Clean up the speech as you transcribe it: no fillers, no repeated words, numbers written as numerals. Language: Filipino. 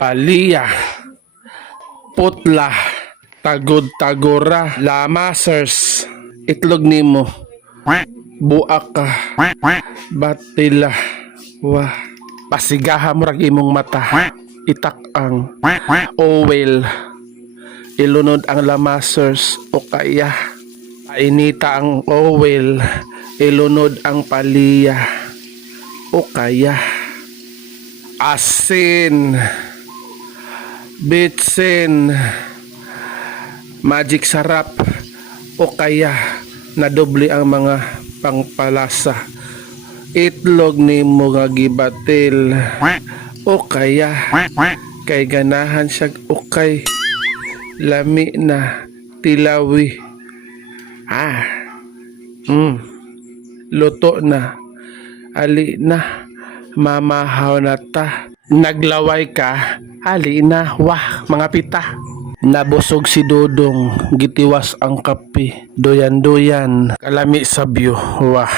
Paliya, putla, tagod-tagora, lamasers, itlog nimo, buaka, batila, wah, pasigaha mo rag imong mata, itak-ang, owel, ilunod ang lamasers o kaya, painita ang owel, ilunod ang paliya, o kaya, asin, bitsin, magic sarap, o kaya nadoble ang mga pangpalasa, itlog nimo nga gibatil, o kaya kay ganahan siya ukay lami na tilawi, luto na, ali na, mamahaw na ta, naglaway ka, ali na, wah, mga pita. Nabusog si Dudong, gitiwas ang kape, doyan-doyan, kalami sabyo, wah.